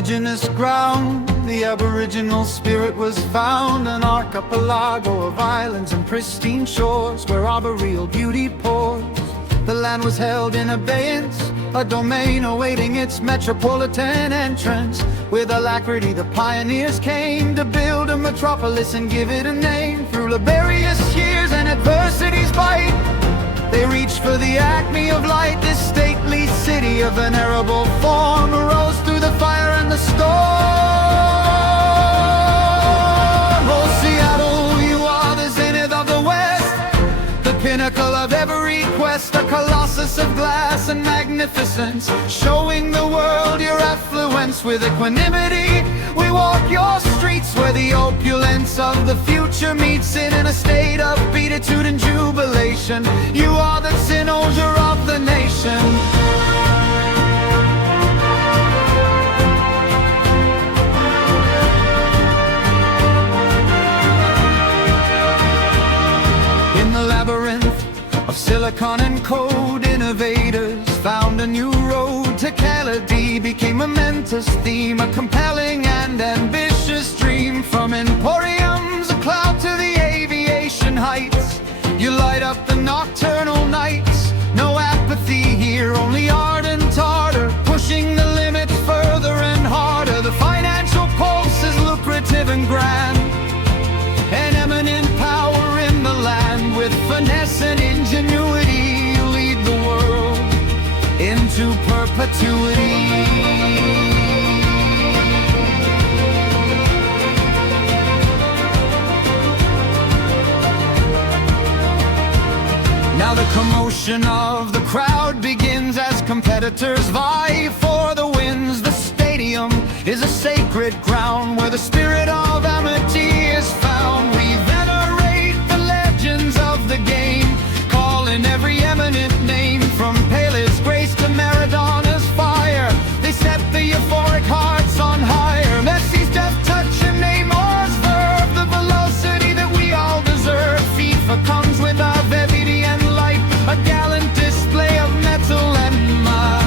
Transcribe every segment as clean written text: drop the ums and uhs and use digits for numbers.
indigenous ground, the aboriginal spirit was found. An archipelago of islands and pristine shores where arboreal beauty pours. The land was held in abeyance, a domain awaiting its metropolitan entrance. With alacrity the pioneers came to build a metropolis and give it a name. Through laborious years and adversity's bite, they reached for the acme of light. This stately city of venerable form arose through the fire and the storm. Oh Seattle, you are the zenith of the west, the pinnacle of every quest, a colossus of glass and magnificence, showing the world your affluence. With equanimity we walk your streets, where the opulence of the future meets in a state of beatitude and jubilation. You are the cynosure of the nation. In the labyrinth of silicon and code, innovators found a new road. Technology became a momentous theme, a compelling and ambitious dream. From emporiums, a cloud to the aviation heights, you light up the nocturnal nights. No apathy here, only ardent ardor, pushing the limits further and harder. The financial pulse is lucrative and grand, an eminent power in the land. With finesse and ingenuity, you lead the world into perpetuity. Now the commotion of the crowd begins as competitors vie for the wins. The stadium is a sacred ground where the spirit of amity is found. We venerate the legends of the game, calling every eminent name. From Pele's grace to Maradona's fire, they set the euphoric hearts on higher. Messi's deft touch and Neymar's verve, the velocity that we all deserve. FIFA comes with our brevity and light, a gallant display of metal and might.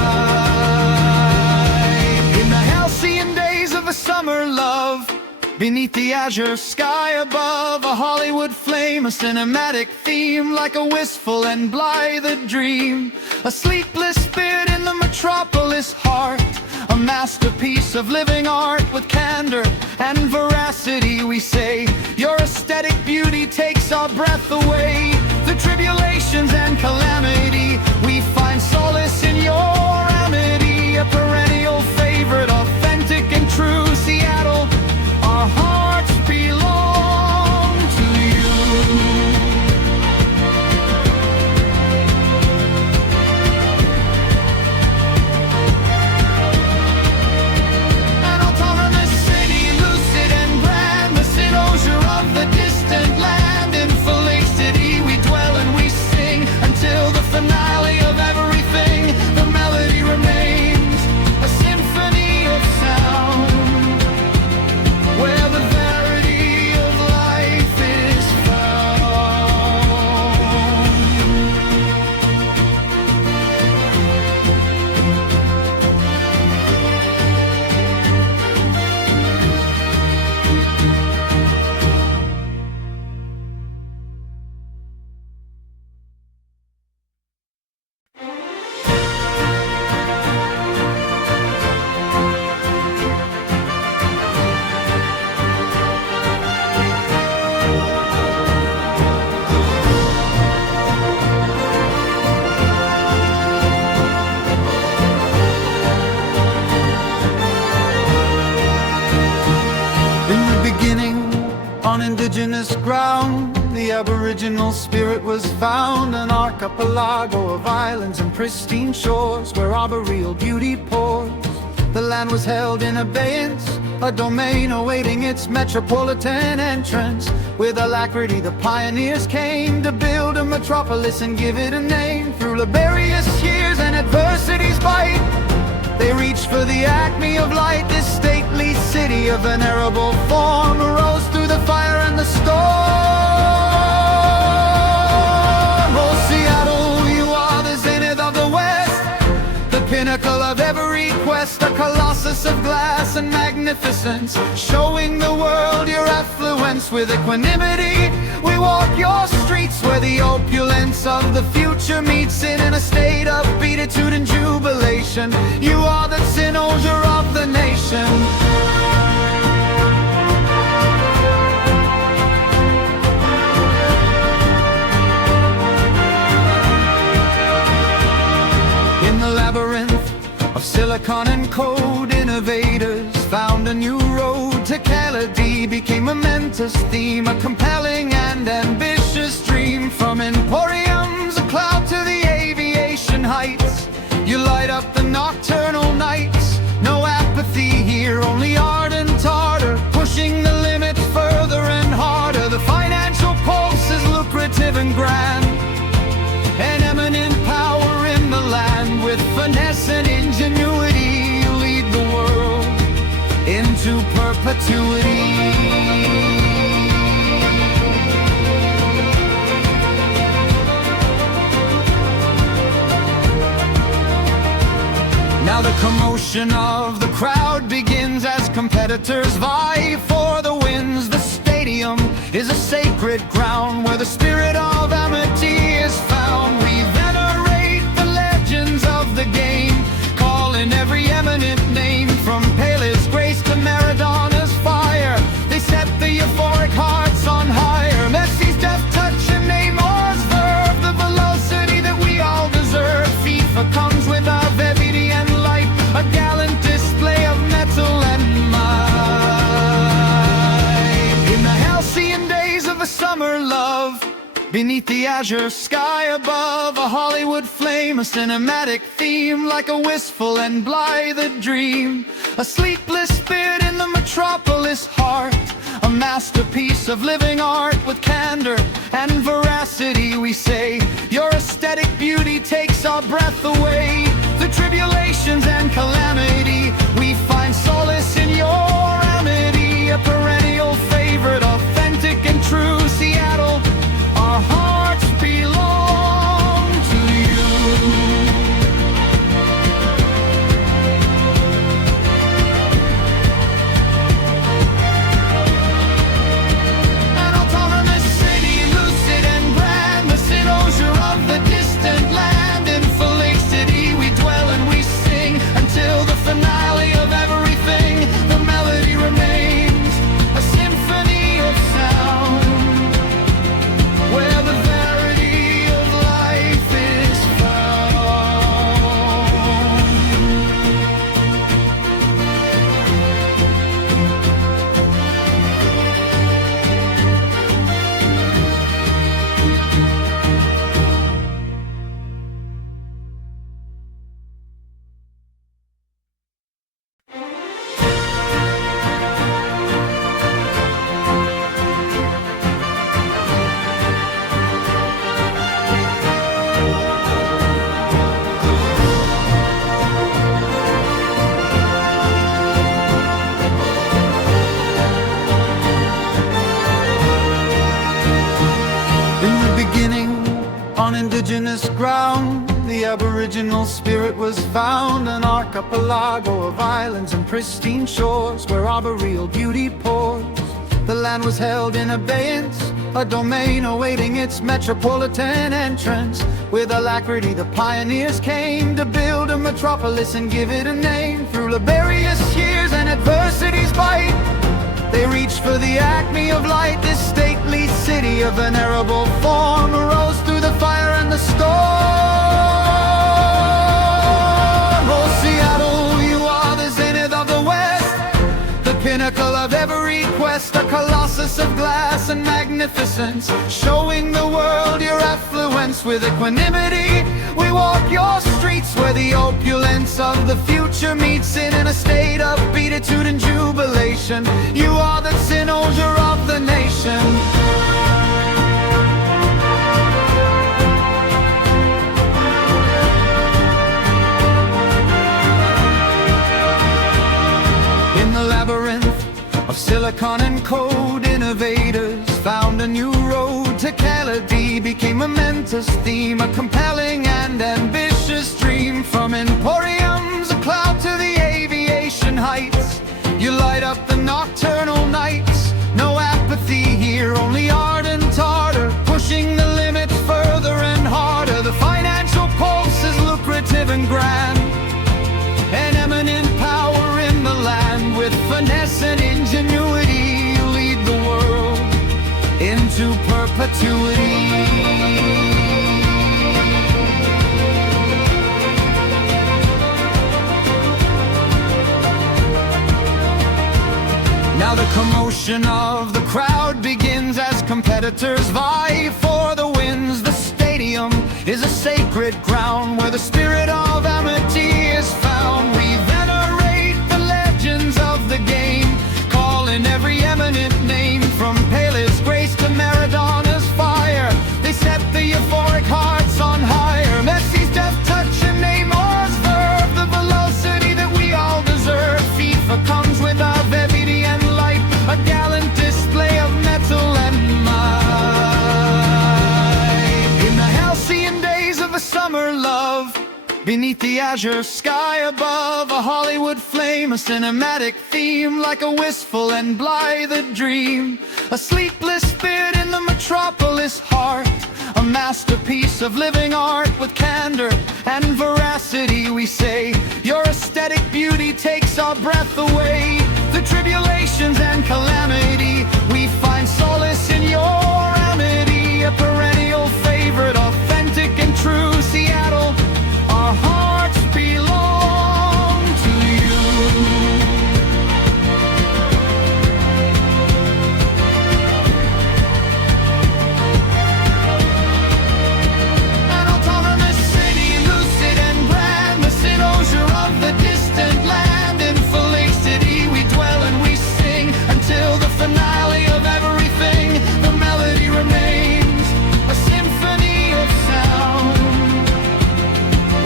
In the halcyon days of a summer love, beneath the azure sky above, a Hollywood flame, a cinematic theme, like a wistful and blithe dream. A sleepless spirit in the metropolis heart, a masterpiece of living art. With candor and veracity we say, your aesthetic beauty takes our breath away. The tribulations and calamity, we find solace in your amity. A perennial favorite, authentic and true. Seattle, our hearts belong to you. An autonomous city, lucid and grand, the cynosure of the distant land. In felicity we dwell and we sing, until the finale of everything. The melody remains a symphony of sound, where the verity of life is found. In the beginning, on indigenous ground, the aboriginal spirit was found. An archipelago of islands and pristine shores where arboreal beauty pours. The land was held in abeyance, a domain awaiting its metropolitan entrance. With alacrity the pioneers came to build a metropolis and give it a name. Through laborious years and adversity's bite, they reached for the acme of light. This stately city of venerable form arose through the fire and the storm. Oh Seattle, you are the pinnacle of every quest, a colossus of glass and magnificence, showing the world your affluence with equanimity. We walk your streets where the opulence of the future meets in a state of beatitude and jubilation. You are the cynosure of the nation. In the labyrinth of silicon and code, innovators found a new road. Technology became a momentous theme, a compelling and ambitious dream. From emporiums, a cloud to the aviation heights, you light up the nocturnal nights. No apathy here, only ardent ardor, pushing the limits further and harder. The financial pulse is lucrative and grand, an eminent power in the land. With finesse and ingenuity, you lead the world into perpetuity. Now the commotion of the crowd begins as competitors vie for the wins. The stadium is a sacred ground where the spirit of amity is found. We venerate the legends of the game, calling every eminent name. From Pele's grace to Maradona's fire, they set the euphoric hearts on higher. Messi's deft touch and Neymar's verve, the velocity that we all deserve. FIFA comes with our brevity and light, a gallant display of metal and might. In the halcyon days of a summer love, beneath the azure sky above, a Hollywood flame, a cinematic theme, like a wistful and blithe dream. A sleepless spirit in the metropolis heart, a masterpiece of living art. With candor and veracity we say, your aesthetic beauty takes our breath away. Through tribulations and calamity, we find solace in your amity. A perennial favorite, authentic and true. Seattle, our hearts belong to you. An autonomous city, lucid and grand, the cynosure of the distant land. In felicity we dwell and we sing until the finale of everything. The melody remains a symphony of sound, where the verity of life is found. In the beginning, on Indigenous ground, the aboriginal spirit was found. An archipelago of islands and pristine shores, where arboreal beauty pours. The land was held in abeyance, a domain awaiting its metropolitan entrance. With alacrity the pioneers came to build a metropolis and give it a name. Through laborious years and adversity's bite, they reached for the acme of light. This stately city of venerable form arose through the fire and the storm. Oh Seattle, you are the zenith of the west, the pinnacle of every quest. A colossus of glass and magnificence, showing the world your affluence. With equanimity we walk your streets where the opulence of the future meets in a state of beatitude and jubilation. You are the cynosure of the nation. In the labyrinth of silicon and code, innovators found a new road. Technology became a momentous theme, a compelling and ambitious dream. From emporiums, a cloud to the aviation heights, you light commotion of the crowd begins as competitors vie for the wins. The stadium is a sacred ground where the spirit of amity is found. We venerate the legends of the game, calling every eminent name, from Pele's grace to Maradona's fire. They set the euphoric hearts on higher. Messi's deft touch and Neymar's verve, the velocity that we all deserve. FIFA comes with avidity and light, a gallant display of metal and might. In the halcyon days of a summer love, beneath the azure sky above, a Hollywood flame, a cinematic theme, like a wistful and blithe dream. A sleepless spirit in the metropolis heart, a masterpiece of living art with candor and veracity. We say, your aesthetic beauty takes our breath away. Through tribulations and calamity, we find solace in your amity. A perennial favorite, authentic and true. Seattle, our hearts belong to you. An autonomous city, lucid and grand, the cynosure of the distant land. In felicity we dwell and we sing until the finale of everything. The melody remains a symphony of sound,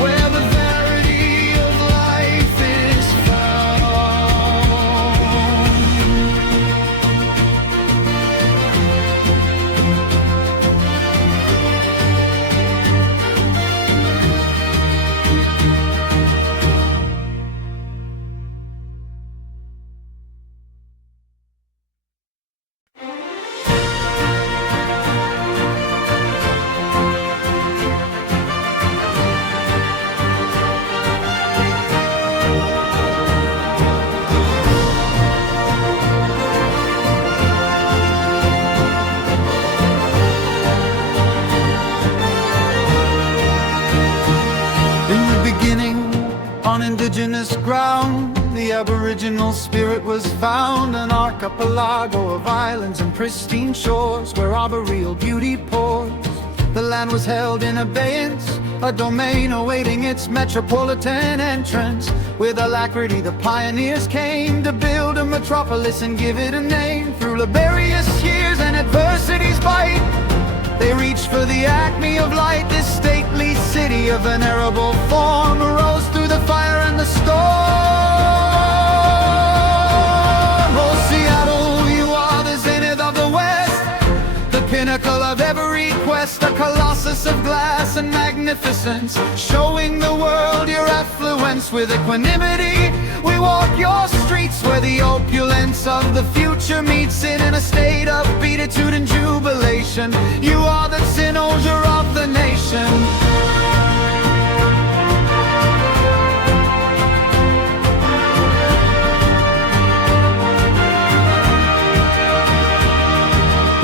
where the verity of life is found. In the beginning, on Indigenous ground, the aboriginal spirit was found. An archipelago of islands and pristine shores, where arboreal beauty pours. The land was held in abeyance, a domain awaiting its metropolitan entrance. With alacrity the pioneers came to build a metropolis and give it a name. Through laborious years and adversity's bite, they reached for the acme of light. This stately city of venerable form arose through the fire and the storm. Oh, Seattle, you are the zenith of the west, the pinnacle of every quest, a colossus of glass and magnificence, showing the world your affluence. With equanimity we walk your streets, where the opulence of the future meets it in a state of beatitude and jubilation. You are the cynosure of the nation.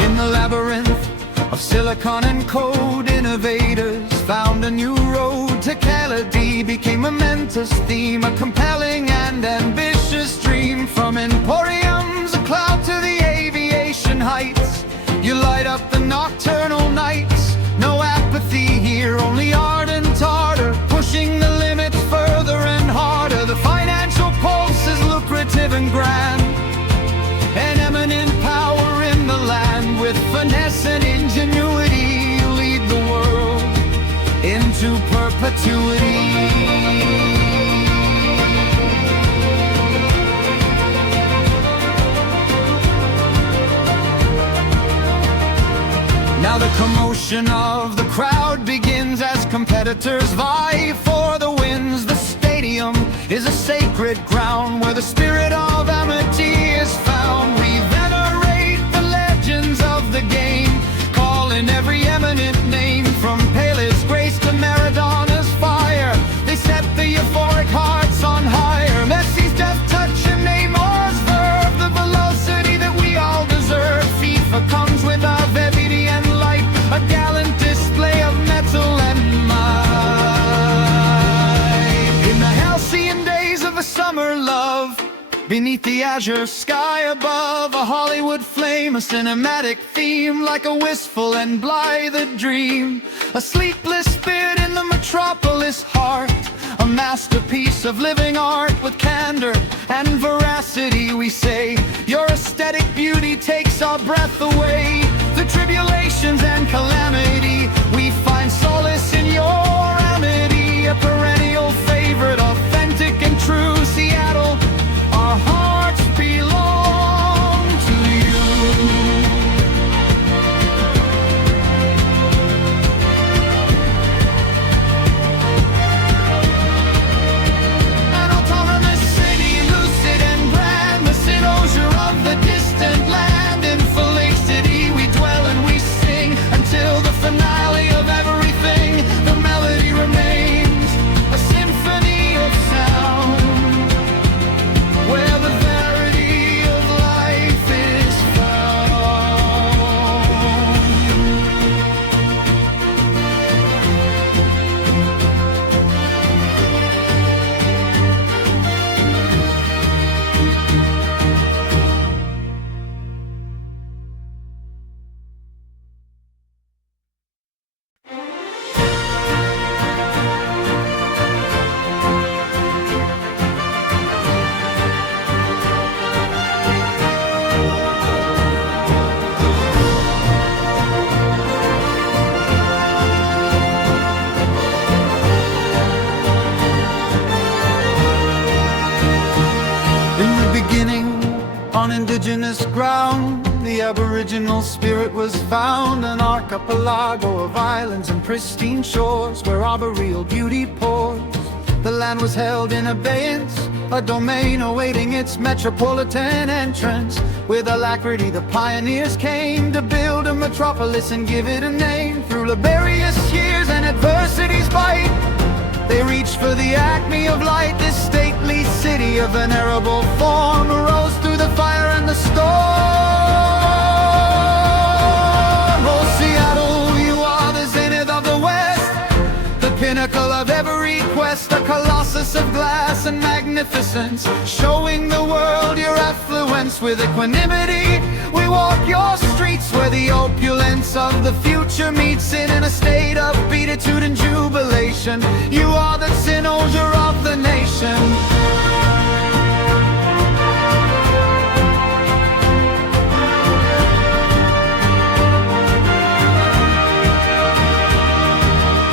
In the labyrinth of silicon and code, innovators found a new road. Technology became a momentous theme, a compelling and ambitious dream. From emporiums, a cloud to the aviation heights, you light up the nocturnal nights. No apathy here, only ardent ardor, pushing the limits further and harder. The financial pulse is lucrative and grand, an eminent power in the land. With finesse and ingenuity, you lead the world into perpetuity. Now the commotion of the crowd begins as competitors vie for the wins. The stadium is a sacred ground where the spirit of amity is found. We venerate the legends of the game, calling every eminent name, from Pele's grace to Maradona's fire. They set the euphoric hearts on higher. Messi's deft touch and Neymar's verve, the velocity that we all deserve. FIFA comes with avidity and light, a gallant display of metal and might. In the halcyon days of a summer love, Beneath the azure sky above, a Hollywood flame, a cinematic theme, like a wistful and blithe dream. A sleepless spirit in the metropolis heart, a masterpiece of living art with candor and veracity. We say, your aesthetic beauty takes our breath away. The tribulations and calamity, we find solace in your amity. A perennial favorite, authentic and true Seattle, our hearts belong to you. An autonomous city, lucid and grand, the cynosure of the distant land. In Lake City we dwell and we sing until the finale of everything. The melody remains a symphony of sound, where the verity of life is found. On indigenous ground, the aboriginal spirit was found. An archipelago of islands and pristine shores, where arboreal beauty pours. The land was held in abeyance, a domain awaiting its metropolitan entrance. With alacrity the pioneers came to build a metropolis and give it a name. Through laborious years and adversity's bite, they reached for the acme of light. This stately city of venerable form arose through the fire and the storm. Oh Seattle, you are the zenith of the west, the pinnacle of every quest. A colossus of glass and magnificence, showing the world your affluence. With equanimity we walk your streets, where the opulence of the future meets in a state of beatitude and jubilation. You are the cynosure of the nation.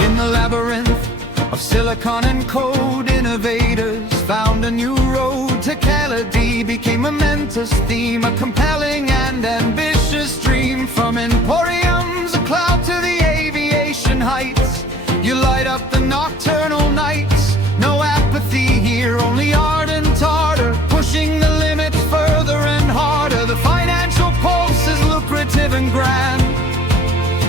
In the labyrinth of silicon and code, innovators found a new road. Acme became a momentous theme, a compelling and ambitious dream. From emporiums, a cloud to the aviation heights, you light up the nocturnal nights. No apathy here, only ardent ardor, pushing the limits further and harder. The financial pulse is lucrative and grand,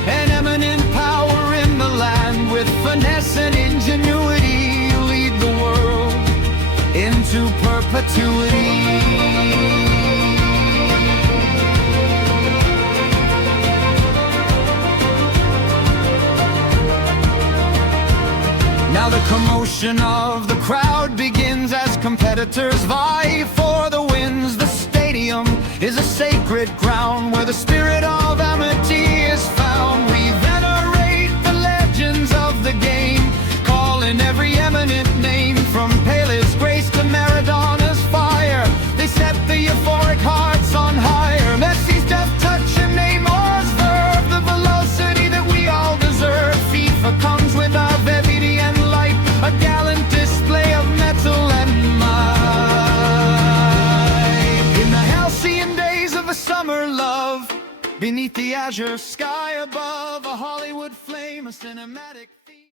an eminent power in the land. With finesse and ingenuity, you lead the world into perpetuity. Now the commotion of the crowd begins as competitors vie for the wins. The stadium is a sacred ground, where the spirit of amity is found. We venerate the legends of the game, calling every eminent name. From Pele's grace to Maradona's fire, they set the euphoric hearts on higher. Messi's deft touch and Neymar's verve, the velocity that we all deserve. FIFA comes with our brevity and light, a gallant display of metal and might. In the halcyon days of a summer love, beneath the azure sky above, a Hollywood flame, a cinematic